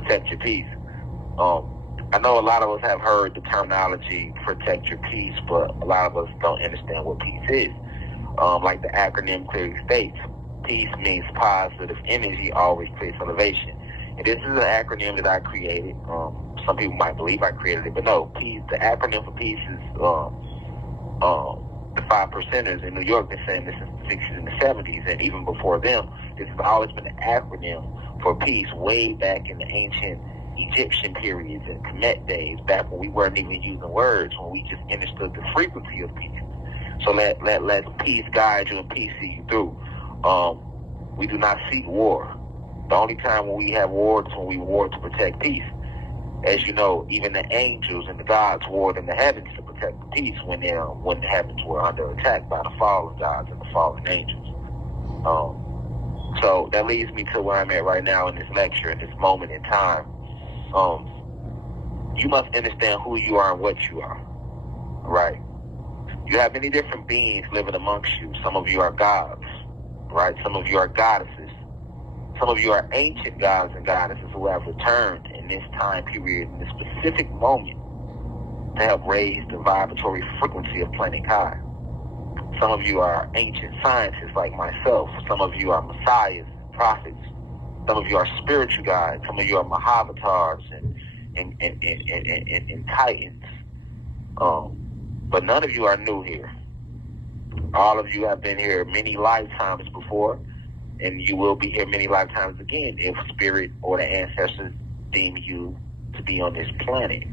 protect your peace. I know a lot of us have heard the terminology protect your peace, but a lot of us don't understand what peace is. Like the acronym clearly states, peace means positive energy, always creates elevation. And this is an acronym that I created. Some people might believe I created it, but no. Peace. The acronym for peace is the 5%ers in New York. Been saying this since the 60s and the 70s, and even before them, this has always been an acronym for peace. Way back in the ancient Egyptian periods and Kemet days, back when we weren't even using words, when we just understood the frequency of peace. So let peace guide you and peace see you through. We do not seek war. The only time when we have war is when we war to protect peace. As you know, even the angels and the gods warred in the heavens to protect the peace when the heavens were under attack by the fallen gods and the fallen angels. So that leads me to where I'm at right now in this lecture, in this moment in time. You must understand who you are and what you are, right? You have many different beings living amongst you. Some of you are gods, right? Some of you are goddesses. Some of you are ancient gods and goddesses who have returned in this time period, in this specific moment, to help raise the vibratory frequency of planet Kai. Some of you are ancient scientists like myself. Some of you are messiahs, prophets. Some of you are spiritual guides. Some of you are Mahavatars and Titans. But none of you are new here. All of you have been here many lifetimes before, and you will be here many lifetimes again if spirit or the ancestors deem you to be on this planet.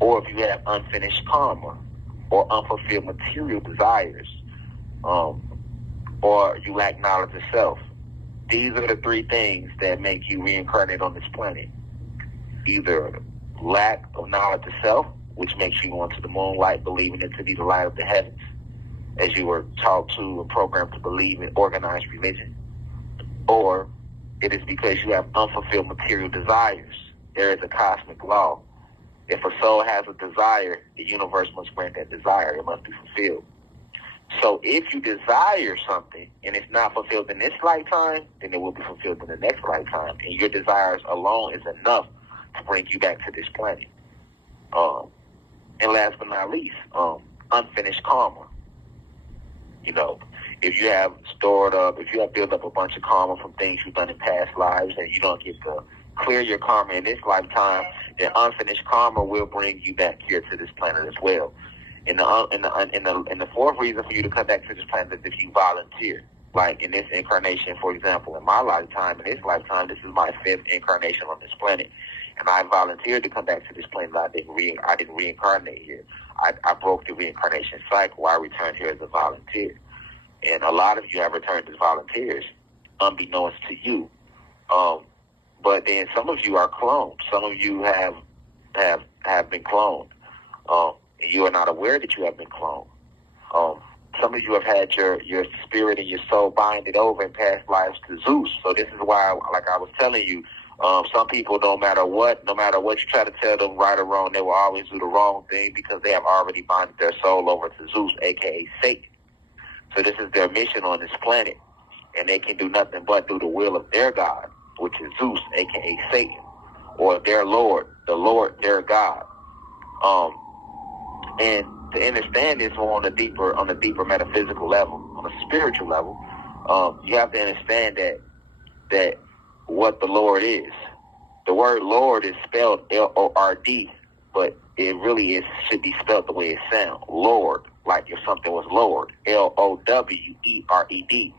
Or if you have unfinished karma or unfulfilled material desires, or you lack knowledge of self. These are the three things that make you reincarnate on this planet. Either lack of knowledge of self, which makes you go into the moonlight, believing it to be the light of the heavens, as you were taught to and programmed to believe in organized religion. Or it is because you have unfulfilled material desires. There is a cosmic law. If a soul has a desire, the universe must grant that desire. It must be fulfilled. So if you desire something and it's not fulfilled in this lifetime, then it will be fulfilled in the next lifetime. And your desires alone is enough to bring you back to this planet. And last but not least, unfinished karma. You know, if you have built up a bunch of karma from things you've done in past lives and you don't get to clear your karma in this lifetime, then unfinished karma will bring you back here to this planet as well. And the fourth reason for you to come back to this planet is if you volunteer. Like in this incarnation, for example, in my lifetime, in this lifetime, this is my 5th incarnation on this planet. And I volunteered to come back to this planet. I didn't reincarnate here. I broke the reincarnation cycle. I returned here as a volunteer. And a lot of you have returned as volunteers, unbeknownst to you. But then some of you are cloned. Some of you have been cloned. And you are not aware that you have been cloned. Some of you have had your spirit and your soul binded over in past lives to Zeus. So this is why, like I was telling you, some people, no matter what you try to tell them, right or wrong, they will always do the wrong thing because they have already bonded their soul over to Zeus, a.k.a. Satan. So this is their mission on this planet. And they can do nothing but do the will of their God, which is Zeus, a.k.a. Satan, or their Lord, the Lord, their God. And to understand this on a deeper metaphysical level, on a spiritual level, you have to understand that what the Lord is. The word Lord is spelled L-O-R-D, but it really should be spelled the way it sounds. Lord, like if something was Lord. L-O-W-E-R-E-D.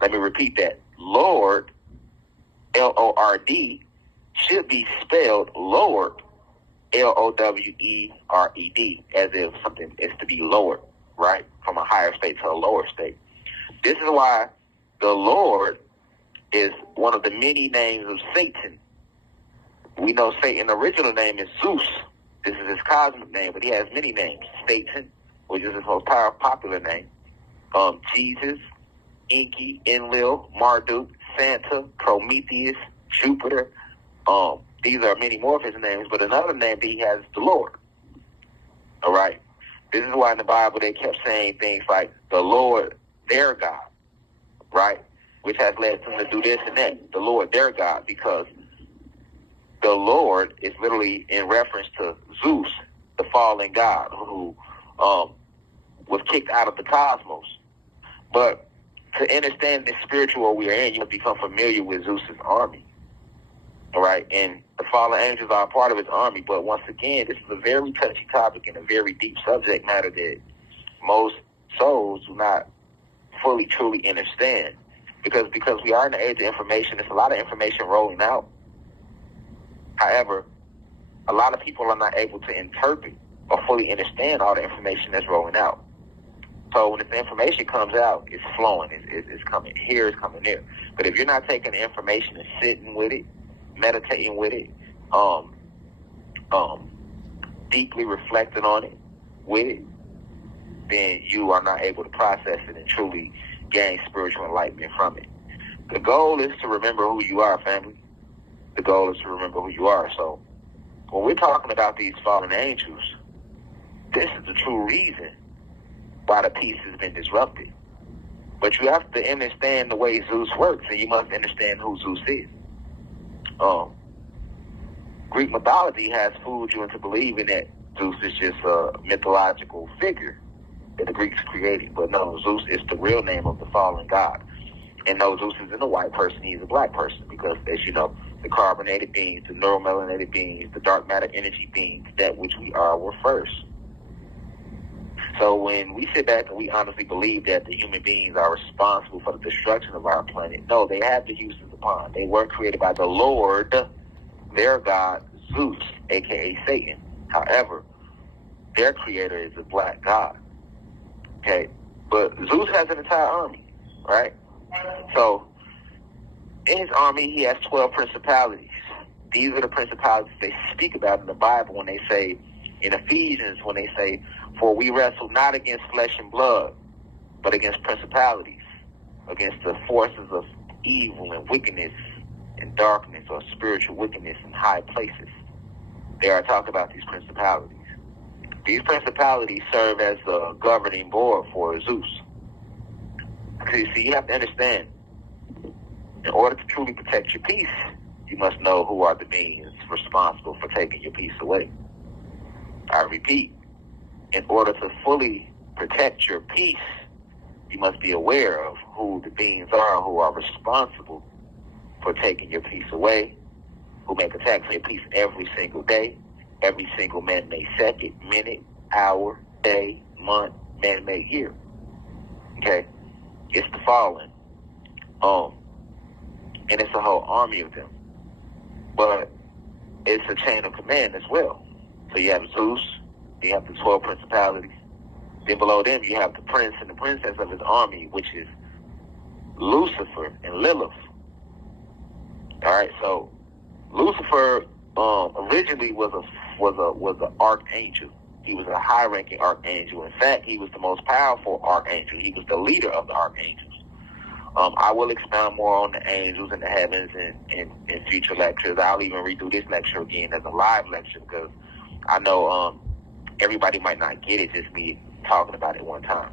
Let me repeat that. Lord, L-O-R-D, should be spelled Lord, L-O-W-E-R-E-D, as if something is to be lowered, right? From a higher state to a lower state. This is why the Lord is one of the many names of Satan. We know Satan's original name is Zeus. This is his cosmic name, but he has many names. Satan, which is his most popular name. Jesus, Enki, Enlil, Marduk, Santa, Prometheus, Jupiter. These are many more of his names, but another name that he has is the Lord. All right? This is why in the Bible they kept saying things like the Lord, their God, right? Which has led them to do this and that, the Lord, their God, because the Lord is literally in reference to Zeus, the fallen god who was kicked out of the cosmos. But to understand this spiritual world we are in, you must become familiar with Zeus's army. All right, and the fallen angels are a part of his army. But once again, this is a very touchy topic and a very deep subject matter that most souls do not fully, truly understand. Because we are in the age of information, there's a lot of information rolling out. However, a lot of people are not able to interpret or fully understand all the information that's rolling out. So when this information comes out, it's flowing, it's coming here, it's coming there. But if you're not taking the information and sitting with it, meditating with it, deeply reflecting on it, with it, then you are not able to process it and truly gain spiritual enlightenment from it. The goal is to remember who you are, family. The goal is to remember who you are. So when we're talking about these fallen angels, this is the true reason why the peace has been disrupted. But you have to understand the way Zeus works, and you must understand who Zeus is. Greek mythology has fooled you into believing that Zeus is just a mythological figure that the Greeks created. But no, Zeus is the real name of the fallen god. And no, Zeus isn't a white person, he's a black person, because as you know, the carbonated beings, the neuromelanated beings, the dark matter energy beings, that which we are, were first. So when we sit back and we honestly believe that the human beings are responsible for the destruction of our planet, no, they have the use of the pond. They were created by the Lord, their god, Zeus, a.k.a. Satan. However, their creator is a black god. Okay? But Zeus has an entire army, right? So in his army, he has 12 principalities. These are the principalities they speak about in the Bible when they say, in Ephesians, when they say, for we wrestle not against flesh and blood, but against principalities, against the forces of evil and wickedness and darkness, or spiritual wickedness in high places. They are talking about these principalities. These principalities serve as the governing board for Zeus. See, you have to understand, in order to truly protect your peace, you must know who are the beings responsible for taking your peace away. I repeat, in order to fully protect your peace, you must be aware of who the beings are who are responsible for taking your peace away, who make attacks on your peace every single day, every single man-made second, minute, hour, day, month, man-made year. Okay? It's the fallen. And it's a whole army of them. But it's a chain of command as well. So you have Zeus, you have the 12 principalities. Then below them you have the prince and the princess of his army, which is Lucifer and Lilith. Alright, so Lucifer originally was an archangel. He was a high-ranking archangel. In fact, he was the most powerful archangel. He was the leader of the archangels. I will expound more on the angels and the heavens in future lectures. I'll even redo this lecture again as a live lecture, because I know everybody might not get it, just me talking about it one time.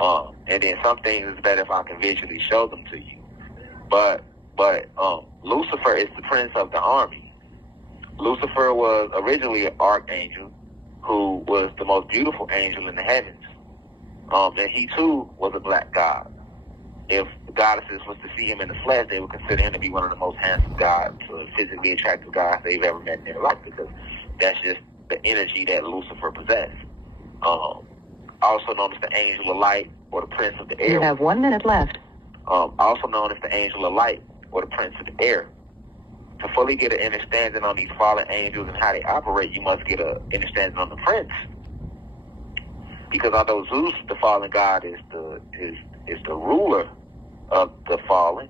And then some things is better if I can visually show them to you. But Lucifer is the prince of the army. Lucifer was originally an archangel who was the most beautiful angel in the heavens. And he too was a black god. If the goddesses was to see him in the flesh, they would consider him to be one of the most handsome gods, physically attractive gods they've ever met in their life, because that's just the energy that Lucifer possessed. Also known as the angel of light, or the prince of the air. You have 1 minute left. Also known as the angel of light, or the prince of the air. To fully get an understanding on these fallen angels and how they operate, you must get an understanding on the prince. Because although Zeus, the fallen god, is the ruler of the fallen,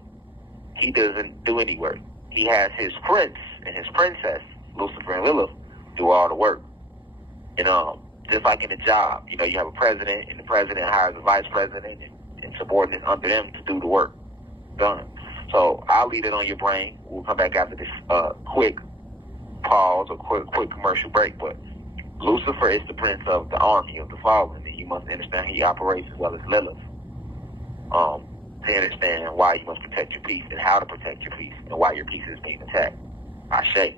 he doesn't do any work. He has his prince and his princess, Lucifer and Lilith, do all the work. And just like in a job, you have a president, and the president hires a vice president and subordinates under them to do the work. Done. So I'll leave it on your brain. We'll come back after this quick pause or quick commercial break. But Lucifer is the prince of the army of the fallen, and you must understand he operates as well as Lilith. to understand why you must protect your peace and how to protect your peace and why your peace is being attacked. Ashe.